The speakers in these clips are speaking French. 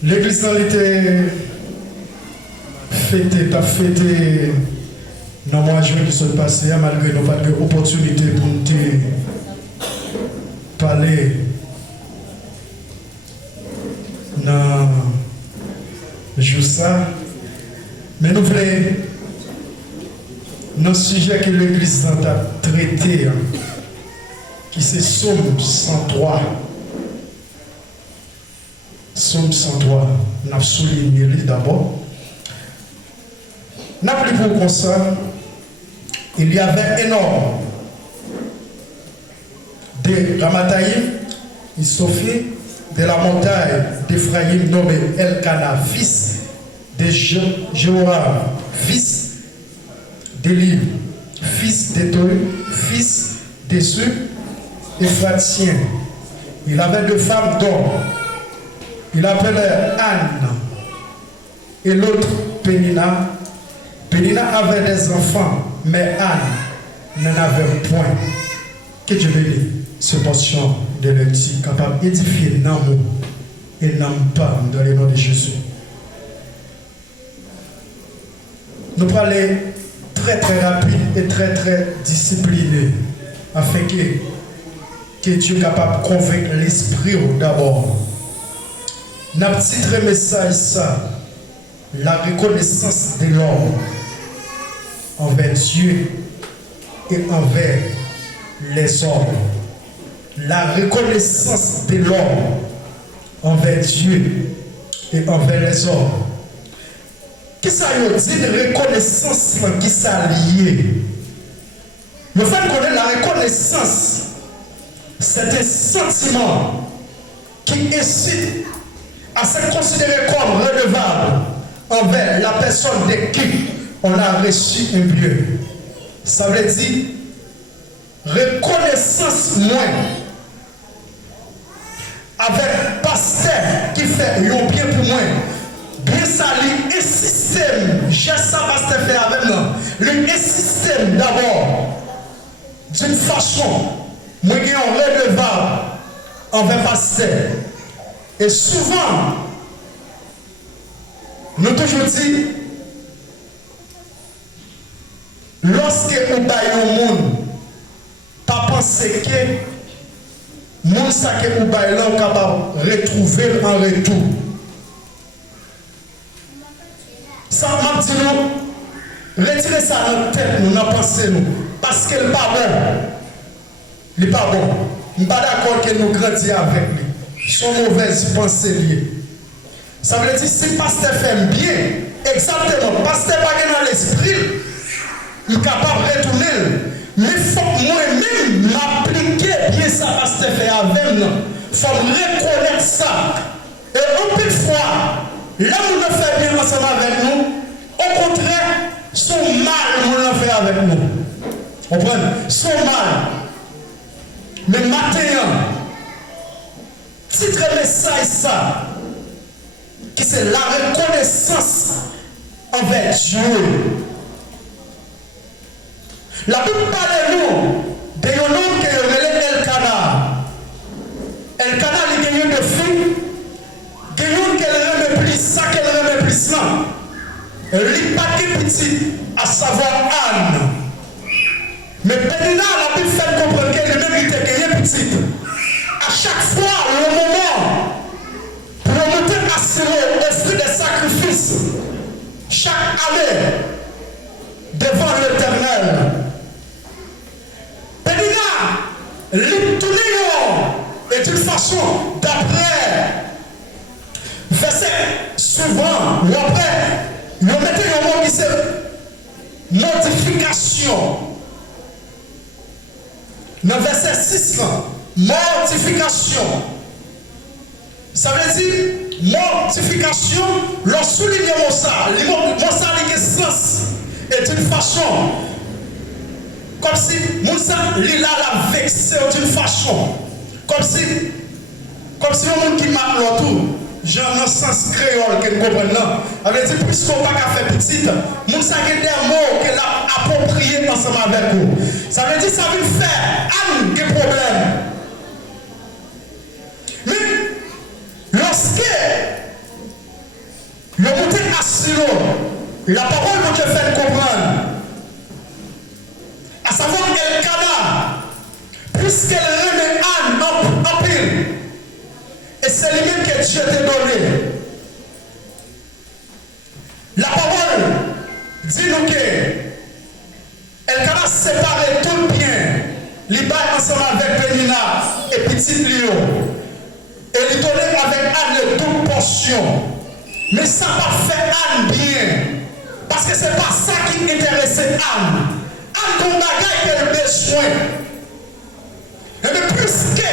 L'église a été fêtée, pas fêtée dans le mois de juin qui s'est passé, malgré nos pas d'opportunité pour nous parler dans le jour ça. Mais nous voulons, dans le sujet que l'église a traité, qui c'est Somme 103. Somme 103, nous avons souligné d'abord. Nous avons pris pour comme ça, il y avait énorme de Ramathaïm, Sophie, de la montagne d'Ephraïm nommé Elkana, fils de Jéhoram, fils d'Élie, fils d'Étoï, fils d'Essu, Ephratien. Il avait deux femmes d'or. Il appelait Anne et l'autre Pénina. Pénina avait des enfants, mais Anne n'en avait point. Que Dieu bénisse cette portion de l'éthique capable d'édifier l'amour et n'aime pas dans le nom de Jésus. Nous allons aller très très rapide et très très discipliné afin que Dieu soit capable de convaincre l'esprit d'abord. Notre petit message, ça, la reconnaissance de l'homme envers Dieu et envers les hommes. La reconnaissance de l'homme envers Dieu et envers les hommes. Qui ça veut dire reconnaissance qui s'allie? Le fait de connaître la reconnaissance, c'est un sentiment qui incite à se considérer comme redevable envers la personne de qui on a reçu un bien. Ça veut dire reconnaissance moins avec pasteur qui fait un bien pour moi. Bien sali un système, j'ai ça pasteur fait avec moi. Le système d'abord, d'une façon, moi qui suis redevable envers pasteur. Et souvent, nous toujours dit, lorsque vous baillez au monde, pas penser que le monde que vous baillez là, capable de retrouver en retour. Ça m'a dit nous, retirez ça dans la tête, nous, dans la pensée, nous, parce que le pas bon. Il n'est pas bon. Je ne suis pas d'accord que nous grandissions avec lui. Son mauvaise pensée liée. Ça veut dire si le pasteur fait bien, exactement, pasteur pas dans l'esprit, il est capable de retourner. Mais il faut moi-même m'appliquer bien ça pasteur fait avec nous. Il faut reconnaître ça. Et un peu de fois, là où nous fait bien ensemble avec nous, au contraire, son mal nous fait avec nous. Vous comprenez? Son mal. Mais maintenant, titre message ça, qui c'est la reconnaissance envers Dieu. La Bible parle de nous de un homme qui est appelé Elkana. Elkana, il gagne de filles, gagne qu'elle remet plus ça, qu'elle remet plus ça. Il pas que petit, à savoir Anne. Mais Pénina, la Bible fait comprendre qu'elle mérite gagner petite. À chaque fois, le moment pour monter à l'esprit des sacrifices, chaque année, devant l'Éternel. Pénina, l'Éternel est d'une façon d'après, verset souvent, ou après, nous mettons un mot qui c'est mortification. Dans le verset 6, mortification. Ça veut dire mortification, lorsque souligne ça, ça a sens. Et d'une façon, comme si Moussa la vexé d'une façon. Comme si le monde qui m'a l'autour, j'ai un sens créole que nous comprenons. Ça veut dire, puisqu'on n'a pas fait petite, Moussa a des mots qu'elle a appropriés ensemble avec vous. Ça veut dire, ça veut faire Anne des problèmes. Mais lorsque la parole que Dieu fait comprendre, à savoir Elkana, puisqu'elle remet Anne en pile, et c'est lui-même que Dieu t'a donné. La parole dit nous que Elkana séparé tout le bien, il bat ensemble avec Pénina et Petit Lio, et il donnait avec Anne de toute portion. Mais ça va faire Anne bien, parce que ce n'est pas ça qui intéressait Anne. Anne comme bagaille qu'elle a besoin. Et bien puisque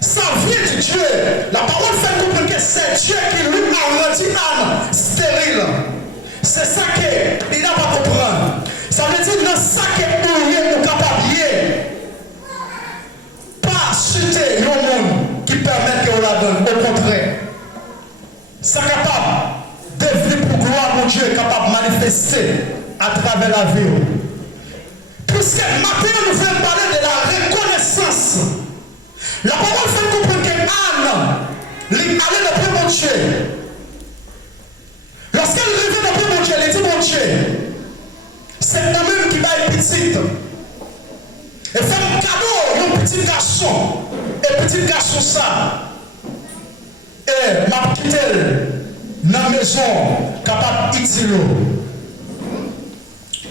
ça vient de Dieu, la parole fait comprendre que c'est Dieu qui lui a rendu Anne stérile. C'est ça qu'il n'a pas comprendre. Ça veut dire dans ça que nous sommes capables pas chuter le monde qui permet qu'on la donne. Au contraire, c'est capable de vivre pour gloire mon Dieu, capable de manifester à travers la vie. Puisque maintenant nous voulons parler de la reconnaissance. La parole fait comprendre que Anne, elle allait d'après mon Dieu. Lorsqu'elle revient d'après mon Dieu, elle dit mon Dieu, c'est moi-même qui va être petite. Et faire un cadeau à un petit garçon. Et petit garçon ça. Et m'a quitté dans la maison capable d'utiliser.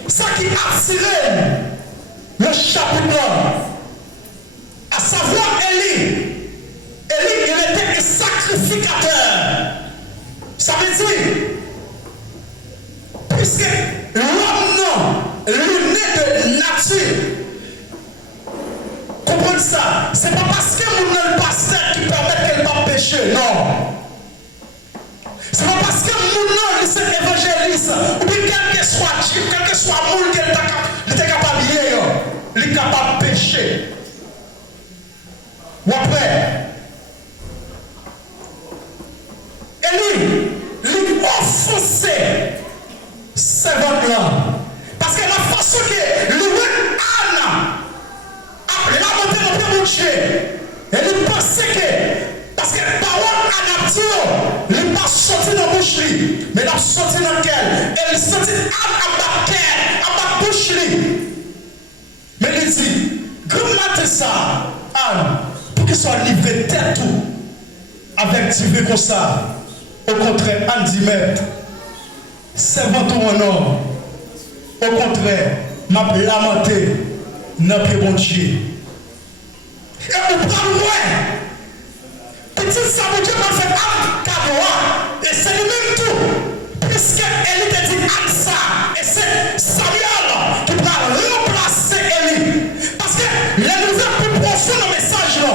Ça qui a attiré le chapitre, à savoir Élie. Élie, il était un sacrificateur. Ça veut dire, puisque l'homme, le né de nature, comprenez ça, c'est pas parce que nous avons le pasteur qui permet qu'elle ne pas pécher, non. C'est pas parce que nous avons cet évangéliste, ou bien quel que soit Dieu, quel que soit le monde, il est capable de il est capable de pécher. Ou après, Élie, il offensé servant-là. Parce que la façon que lui, Anne, il a monté le premier Dieu. Et il pensait que, parce que la parole en nature, il n'est pas sorti dans la bouche, mais il a sorti dans laquelle. Et il sorti en bouche. Mais il dit, grand ça, Anne, pour qu'il soit livré tête tout, avec Dieu comme ça. Au contraire, Anne dit, maître, servant tout mon homme. Au contraire, m'a lamenté dans le bon Dieu. Et on prend loin. Petit Samuel m'a fait un cadeau. Et c'est le même tout. Puisqu'elle était dit Anne ça. Et c'est Samuel qui va remplacer Élie. Parce que les nouvelles plus profondes dans le message là.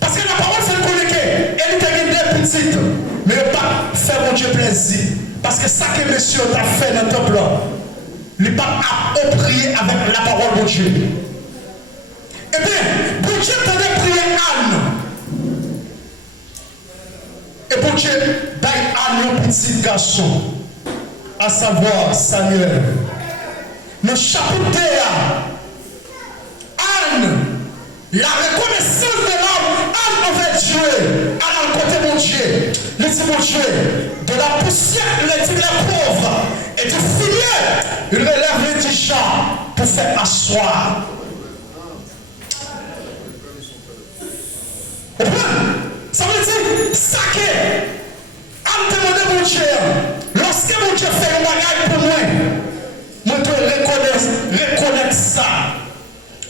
Parce que la parole fait connaître qu'elle était des petites. Mais pas faire mon Dieu plaisir. Parce que ça que monsieur t'a fait dans le temple là. Il n'est pas approprié avec la parole de Dieu. Eh bien, pour Dieu tenait prier Anne. Et pour Dieu, baille Anne, un petit garçon, à savoir Samuel. Le chapitre Anne, la reconnaissance de l'homme, Anne envers Dieu, Anne à côté de mon Dieu. Il dit mon Dieu, de la poussière, il dit les pauvres, et du filet, il relève le chat pour faire asseoir. Ça veut dire, ça que, Anne demande mon Dieu, lorsque mon Dieu fait un bagage pour moi, moi je reconnaître ça.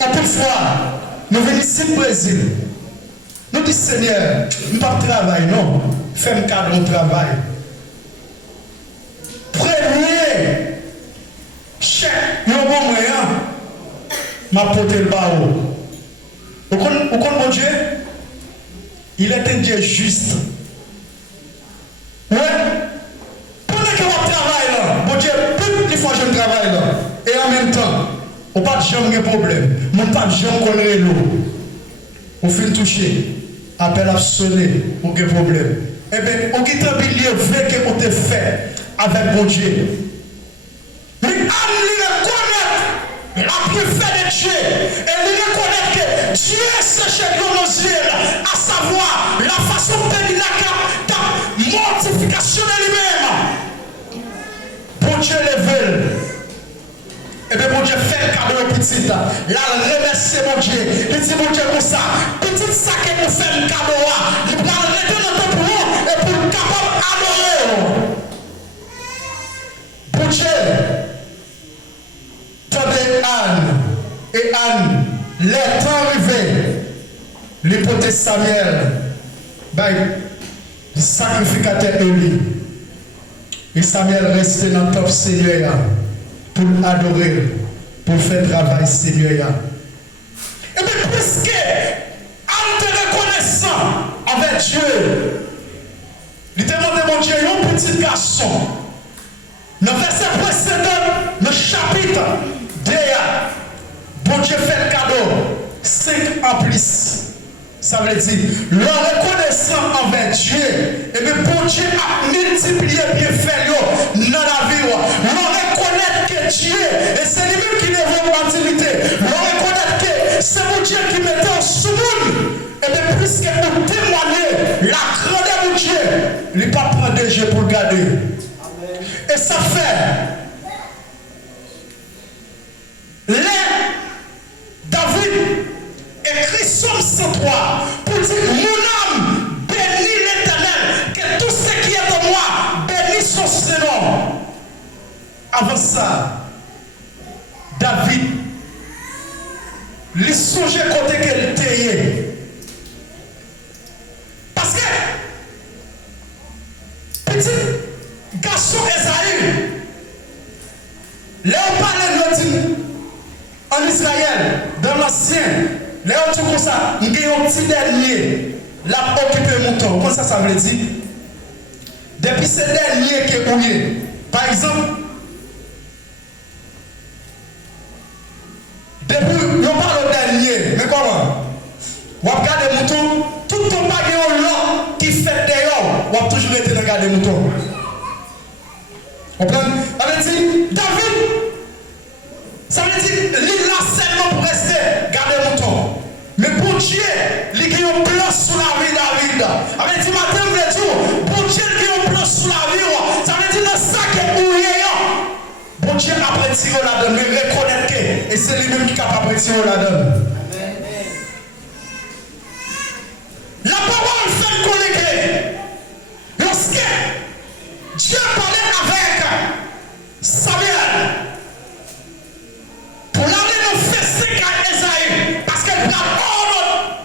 Autrefois, nous venons ici au Brésil. Nous disons, Seigneur, nous ne pas travailler, non. Fais un cadre de travail. Premier chèque, nous avons bon moyen, m'a porté le barreau. Vous connaissez mon Dieu? Il est un Dieu juste. Ouais. Pendant que vous travaillez là, mon Dieu, toutes les fois que je travaille là, et en même temps, on n'a pas jamais de problème. On n'a pas jamais connaître l'eau. On fait toucher. Appel à sonner, aucun problème. Eh bien, on quitte un billet vrai que on te fait avec mon Dieu. Mais Anne reconnaît la préférée de Dieu. Et il reconnaît que Dieu s'est chez nos yeux, à savoir la façon de la mortification. petite, là, remercier mon Dieu. Il dit mon Dieu comme ça, petite ça que nous faisons un cadeau, il va arrêter dans ton boulot et pour capable d'adorer. Pour Dieu, tendez Anne, et Anne, les temps arrivés, l'hypothèse Samuel, le sacrificateur Élie. Et Samuel restait dans le top Seigneur pour adorer, pour faire travail Seigneur. Et bien, puisque Anne était reconnaissant avec Dieu, il demandait mon Dieu, un petit garçon. Dans le verset précédent, le chapitre, déjà, bon Dieu fait le cadeau, 5 en plus. Ça veut dire, le reconnaissant envers Dieu, et bien bon Dieu a multiplié bienfaits dans la vie. Le reconnaître que Dieu, et c'est lui-même qui est votre utilité. Le reconnaître que c'est mon Dieu qui mettait en sous-monde. Et bien puisque nous témoignons la grandeur de Dieu, il ne pas prendre des jeux pour garder. Et ça fait David écrit Somme 103 pour dire mon âme bénit l'Éternel, que tout ce qui est de moi bénit son Seigneur. Avant ça, David, il songeait côté qu'elle était. Parce que petit garçon Esaü, là on parlait en Israël, dans l'ancien, là on dit comme ça, il y a un petit dernier, l'a occupé le mouton. Comment ça veut dire? Depuis ce dernier qui est ouillé, par exemple, depuis, on parle au dernier, mais comment? On regarde les moutons, tout ton bagage là qui fait d'ailleurs, on a toujours été dans le garde des moutons. Vous comprenez? Ça veut dire, David, ça veut dire, l'île là seulement pour rester garder mouton. Mais pour Dieu, il y a un plan sur la vie de David. Ça veut dire, matin, vous dites, pour Dieu, il y a un plan sur la vie. Ça veut dire, dans ça qui est ouillé. Bon Dieu a tiré là-dedans, mais reconnaître que, et c'est lui-même qui est capable de tirer là-dedans. La parole fait connaître. Lorsque Dieu parlait avec Samuel pour l'aller nous fesser à Esaü, parce qu'elle prend ordre,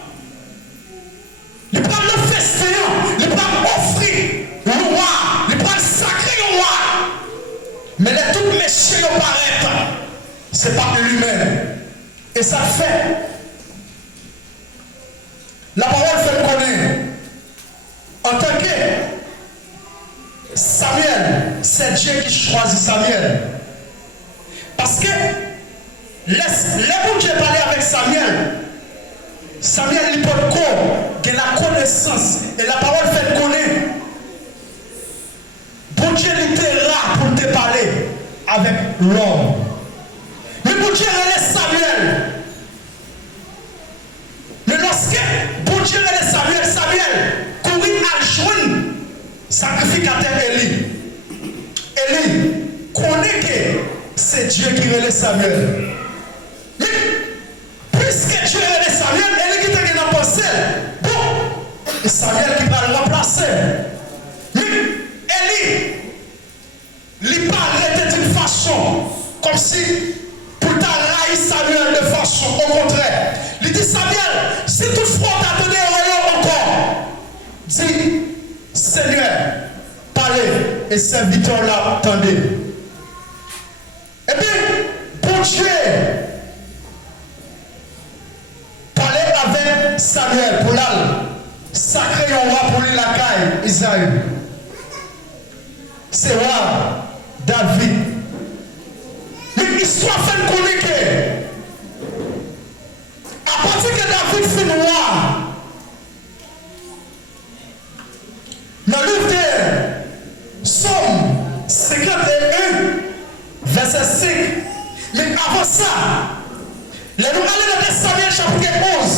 il prend le festin, il prend offrir le roi, il prend sacré le roi. Mais les tout méchants paraissent, c'est pas lui-même. Et ça fait. La parole fait connaître. En tant que Samuel, c'est Dieu qui choisit Samuel. Parce que les bons Dieu parlait avec Samuel. Samuel, il peut de la connaissance. Et la parole fait connaître. Bon Dieu, il était là pour te parler avec l'homme. Mais bon Dieu, il est Samuel. Mais lorsque bon Dieu relève Samuel, Samuel courit à joindre sacrificateur Élie. Élie connaît que c'est Dieu qui relève Samuel. Mais puisque Dieu relève Samuel, Élie qui était dans pensée, bon, et Samuel qui va le remplacer. Mais Élie, il parlait d'une façon comme si pour t'arrailler Samuel de façon au contraire. Il dit Samuel, si toutefois tu as donné un royaume encore, dis Seigneur, parlez et serviteur là, attendez. Et bien, pour Dieu, parler avec Samuel pour l'aller sacré un roi pour lui la caille, Isaïe. C'est roi David. Mais l'histoire fait connaître que à partir que David fait roi, dans le livre de Somme 51, verset 5, mais avant ça, les nous allons dans Samuel chapitre 11.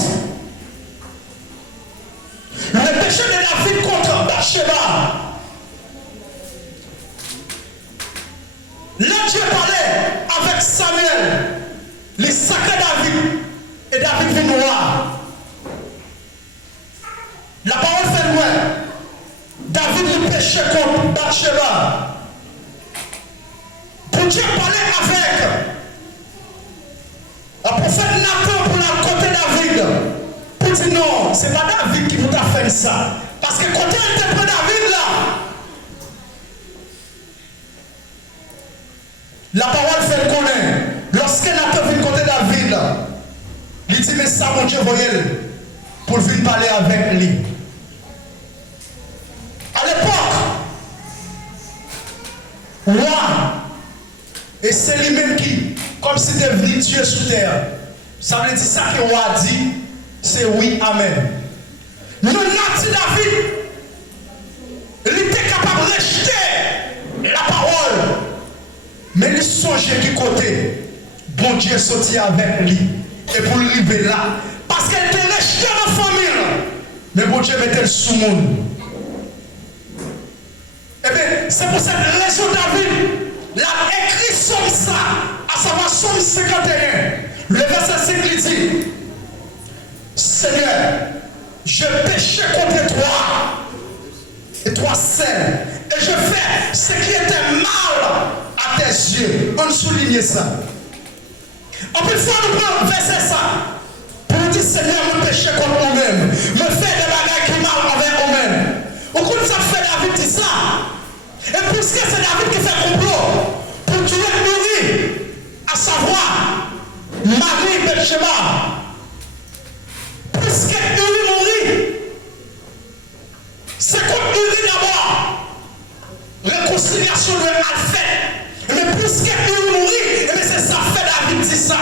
Le péché de David contre Bathsheba. Là, Dieu parlait avec Samuel, les sacrés David vit noir. La parole fait loin. David lui péchait contre Bathsheba. Pour Dieu parler avec le prophète Nathan pour la côté David. Pour dire non, c'est pas David qui vous a fait ça. Parce que côté interprète David là, la parole fait le connaître. Lorsque Nathan vient côté David là, il dit mais ça mon Dieu voyez pour venir parler avec lui. À l'époque, roi, et c'est lui-même qui, comme si c'était venu Dieu sur terre. Ça veut dire ça que le roi dit, c'est oui, amen. Le nati David, il était capable de rejeter la parole. Mais il songeait du côté, bon Dieu sorti avec lui. Et pour arriver là, parce qu'elle était rejetée dans la famille. Mais bon Dieu mettait le sous-monde. Eh bien, c'est pour cette raison David l'a écrit sur ça, à savoir Somme 51. Le verset 5 il dit, Seigneur, je péchais contre toi, et toi seul, et je fais ce qui était mal à tes yeux. On souligne ça. En plus, fois nous prenons verset ça, pour dire Seigneur, me péché contre moi-même, me fait des bagages qui mal envers moi-même. Au coup de ça fait David dit ça. Et puisque c'est David qui fait complot pour tuer Uri, à savoir Marie Bathsheba, puisque Uri mourit, c'est contre Uri d'abord, réconciliation de Alfred. Mais puisque Uri mourit, c'est ça fait David dit ça.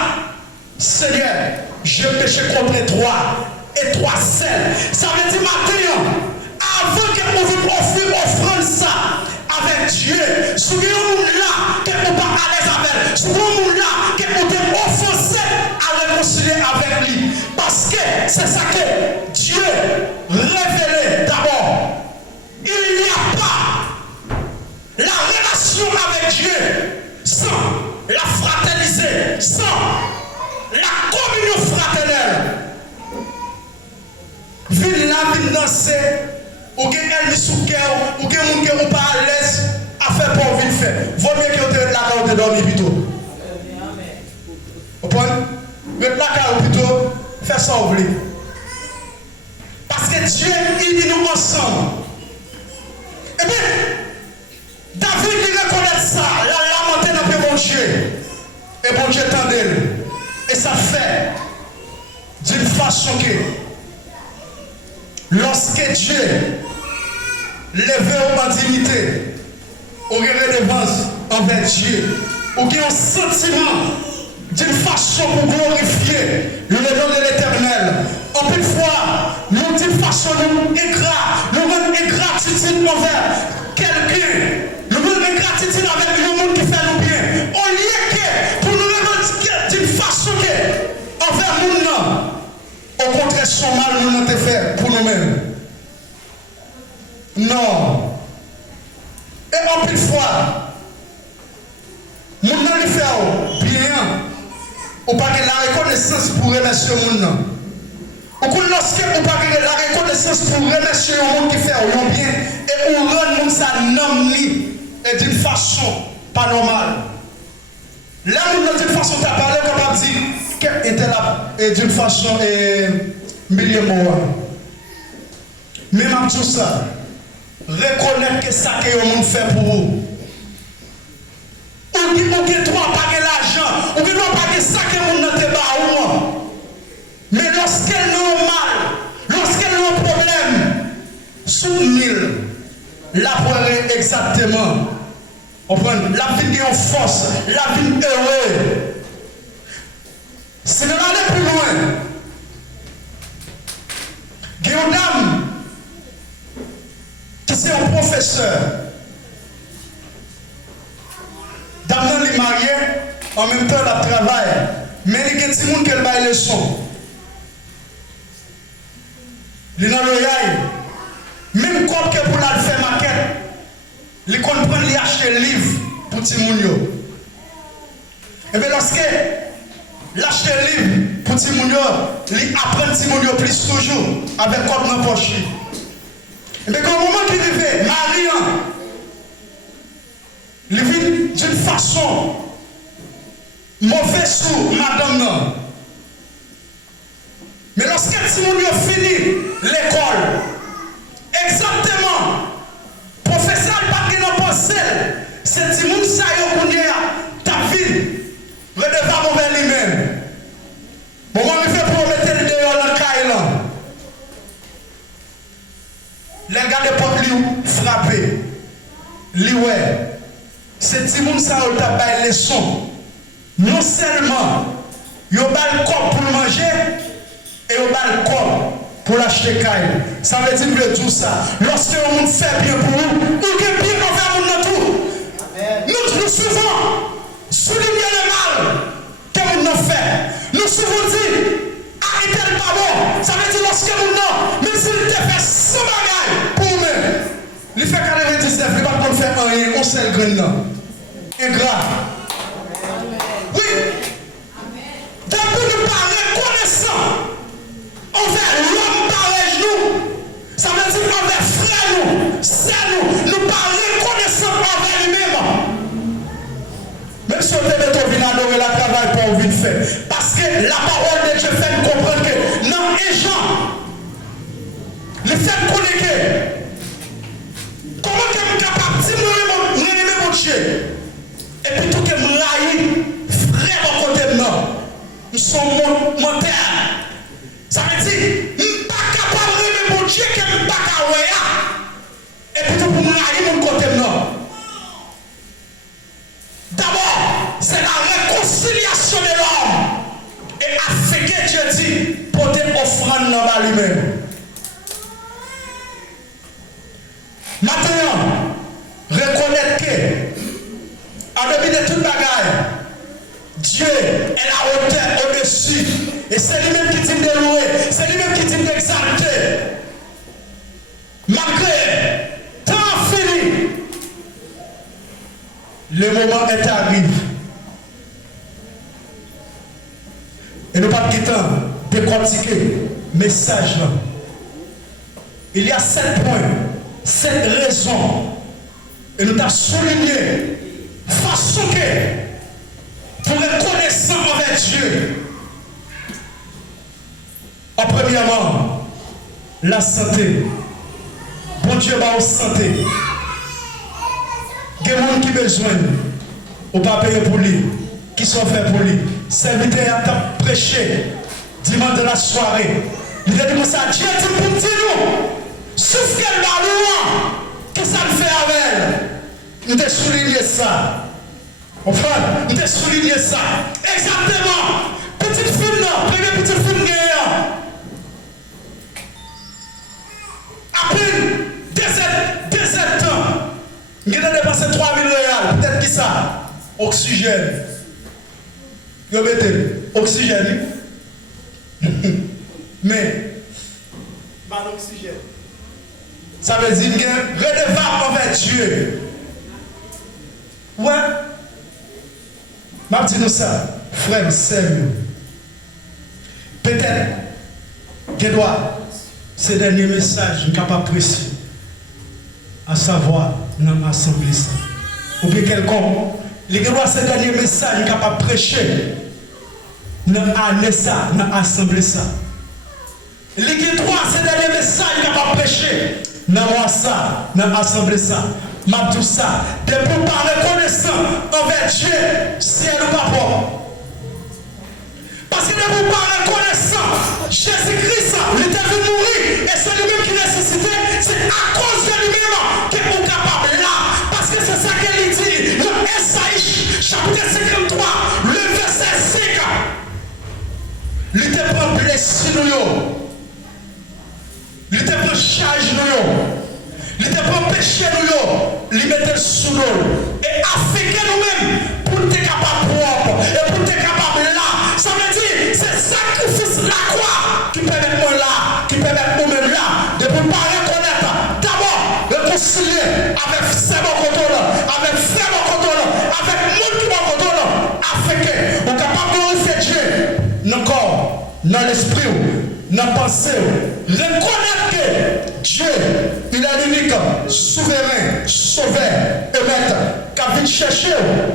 Seigneur, je péché contre toi et toi seul. Ça veut dire maintenant, avant que vous vous offrir offrande ça avec Dieu, souvent là que vous pas à l'aise avec, souvent là que vous êtes offensé à réconcilier avec lui. Parce que c'est ça que Dieu révélé d'abord. Il n'y a pas la relation avec Dieu sans la fraterniser, sans la communion fraternelle. Vine là, vine danser, ou bien elle sous cœur, ou bien mon cœur pas à l'aise à faire pour vite faire. Vaut mieux que vous êtes là quand vous dormir plutôt. Vous comprenez? Vous êtes là quand plutôt, faire ça ouvrir. Parce que Dieu, il dit nous ensemble. Eh bien, David, il reconnaît ça, la lamenté dans mon Dieu. Et bon Dieu tendait. Et ça fait d'une façon que lorsque Dieu lève en dignité, on a une redevance envers Dieu, on a un sentiment d'une façon pour glorifier le nom de l'Éternel. En plus de fois, nous d'une façon nous rendons ingratitude envers quelqu'un, nous rendons ingratitude avec le monde qui fait nous bien. Au lieu que pour nous revendiquer d'une façon que envers nous, non. Au contraire, son mal nous l'avons fait pour nous-mêmes. Non. Et en plus de fois, nous n'allons faire bien. Ou pas que la reconnaissance pour remercier le monde. Ou lorsque ou pas que la reconnaissance pour remercier le monde qui fait bien et on rend le monde ça nomme et d'une façon pas normale. Là, nous d'une façon tu as parlé comme on dit qu'elle était là et d'une façon milieu mot. Même en tout ça, reconnaître que ça que le monde fait pour vous. Ou qui ne doit pas l'argent, ou qui ne doit pas ça que le monde ne te bat. Mais lorsqu'elle n'a mal, lorsqu'elle a un problème, soutenir la poirée exactement. La vie qui est en force, la vie heureuse. C'est de l'aller plus loin. Guillaume, qui c'est un professeur, d'abord il est marié, en même temps il travaille, mais il y a des gens qui ont des leçons. Il est dans le yaï. Même comme que pour la faire maquette, il comprend qu'il achète un livre pour Timounio. Et bien lorsque Lâcher le livre pour Timounio, lui apprendre Timounio plus toujours avec quoi dans la poche. Mais quand au moment qu'il arrive, Marian, il vit d'une façon mauvaise sur madame non. Mais lorsque Timounio finit l'école, exactement, professeur pas de non penser, c'est Timoun ça yo connaît ta vie. Redevable envers lui-même. Bon, moi, je fais pour mettre le dehors dans le caille. Les gars de porte lui frappé. Lui, ouais. C'est Timoun ça a pas leçon. Non seulement, il y a le corps pour le manger et il y a le corps pour l'acheter caille. Ça veut dire que tout ça, lorsque on fait bien pour vous, ou que bien envers nous dans tout. Nous souvent. Souligner le mal que nous avons fait. Nous souvent dit, arrêtez le pas bon. Ça veut dire lorsque nous non, même s'il te fait 100 bagailles pour nous, il fait 99, il ne va pas faire rien, on sait le grain. Ingrat. Oui. Depuis nous parler reconnaissant envers l'homme pareil nous, ça veut dire envers frère nous, c'est nous parler reconnaissant envers lui-même. Même si on te met au vin adorer la travail pour vite faire. Parce que la parole de Dieu fait nous comprendre que non, et Jean, le fait de connaître comment que je suis capable de dire mon Dieu. Et puis tout que je raille, frère au côté de nous. Nous sommes montaires. Ça veut dire, je ne suis pas capable de dire mon Dieu que je ne suis pas capable. Et puis tout pour me railler mon côté de nous. D'abord, c'est la réconciliation de l'homme. Et afin que Dieu dit, porter offrande dans lui-même. Maintenant, reconnaître que, en début de toute bagaille, Dieu est la hauteur au-dessus. Et c'est lui-même qui dit de louer, c'est lui-même qui dit d'exalter. Malgré temps fini, le moment est arrivé. Et nous pas de temps décortiquer le message là. Il y a 7 points, 7 raisons. Et nous avons souligné façon que pour être connaissant envers Dieu. En premièrement, la santé. Bon Dieu va aux santé. Il y a des gens qui ont besoin, ou pas payer pour lui, qui sont faits pour lui. Serviteur a prêché dimanche de la soirée. Il a dit comme ça, Dieu dit pour nous, sauf qu'elle va loin, que ça le fait avec elle. Nous avons souligné ça. Enfin, nous avons souligné ça. Exactement. Petite fille, non, première petite fille gagnante. Après 17 ans, il a dépensé 3 000 $. Peut-être qui ça? Oxygène. Vous mettez oxygène. Mais, pas l'oxygène. Ça veut dire que redevable envers Dieu. Ouais. Je dis nous ça, frère, sérieux. Peut-être que doit ces derniers messages, je ne suis pas précis, à savoir dans l'assemblée. Ou bien quelqu'un, les doit ces derniers messages, je ne suis pas prêcher dans l'assemblée. Les droits ces derniers messages, je ne suis pas prêcher dans l'assemblée. Ma tout ça, de pour parler connaissant envers Dieu, ciel ou pas bon. Parce que de pour parler connaissant, Jésus-Christ, il était venu mourir, et c'est lui-même qui ressuscité, c'est à cause de lui-même qu'il est capable là. Parce que c'est ça qu'il dit, dans Esaïe, chapitre 53, le verset 5. Il était prend blessure nous, il était prend charge nous. Il était pour pécher nous, il mettait sous nous. Et affecter nous-mêmes pour être capable propre. Et pour être capable là. Ça veut dire, c'est sacrifice la croix qui permet moi là, qui permet nous-mêmes là, de ne pas reconnaître. D'abord, réconcilier avec ces bons côtés, avec frères bons côtés, avec monde qui bons côtés, afin que nous sommes capables de glorifier Dieu dans l'esprit, dans la pensée, reconnaître que Dieu, il est l'unique, souverain, sauveur et maître, qui a vite chercher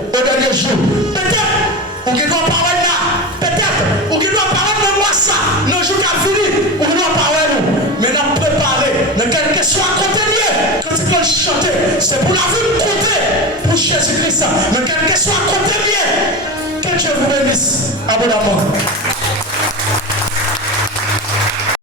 au dernier jour. Peut-être, on doit parler là, peut-être, on doit parler de moi ça, dans le jour qui a fini, on doit parler nous, mais nous préparer, dans quel que soit côté lié, quand tu peux chanter, c'est pour la vie côté, pour Jésus-Christ, dans quel que soit côté lié, que Dieu vous bénisse abondamment.